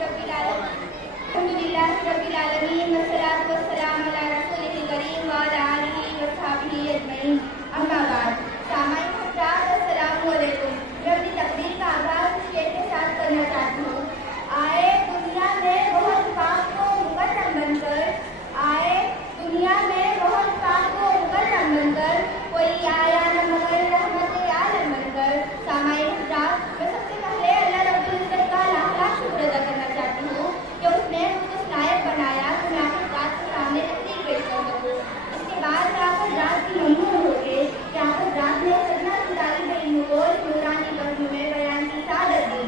रब्बिल आलमीन वस्सलातु वस्सलामु अला रसूलिल करीम व अला आलिहि व सहाबिहि अजमईन। अम्मा बाद। सामाईन हज़रात, अस्सलामु अलैकुम। मैं अपनी तकरीर का आगाज़ इस शेर के साथ करना चाहती हूँ। आए दुनिया में बहुत पाक को मुकद्दम बनकर, आए दुनिया में बहुत पाक को मुकद्दम बनकर, कोई आया न मगर रहमत आलम बनकर। सामाईन हज़रात, मैं सबसे पहले अल्लाह रब्बुल इज़्ज़त का लाख लाख शुक्र अदा करना चाहती हूँ कि उसने मुझे इस लायक बनाया कि मैं आपकी बात के सामने तकरीर पेश कर सकूँ। इसके बाद मैं आप हज़रात की ममनून हो गए कि आप हज़रात ने सजना की तालीब इल्म को इस नूरानी बज़्म में बयान की सादत दी।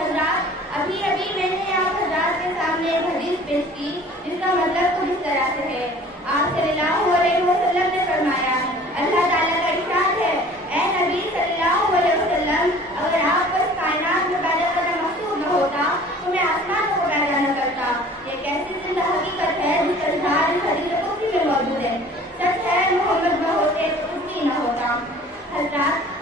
हज़रात, अभी अभी मैंने आप हज़रात के सामने एक हदीस पेश की जिसका मतलब कुछ इस तरह से है। आप सल्लल्लाहु अलैहि वसल्लम ने फरमाया, अल्लाह ताला का इरशाद है, ए नबी सल्लल्लाहु अलैहि वसल्लम, अगर आप बस कायनात में पैदा करना मकसूद न होता तो मैं आसमानों को पैदा न करता। ये कैसी जिंदा हकीकत है जिसका इजहार इस हदीस कुदसी में मौजूद है। सच है, मोहम्मद न होते तो कुछ भी न होता। हज़रात,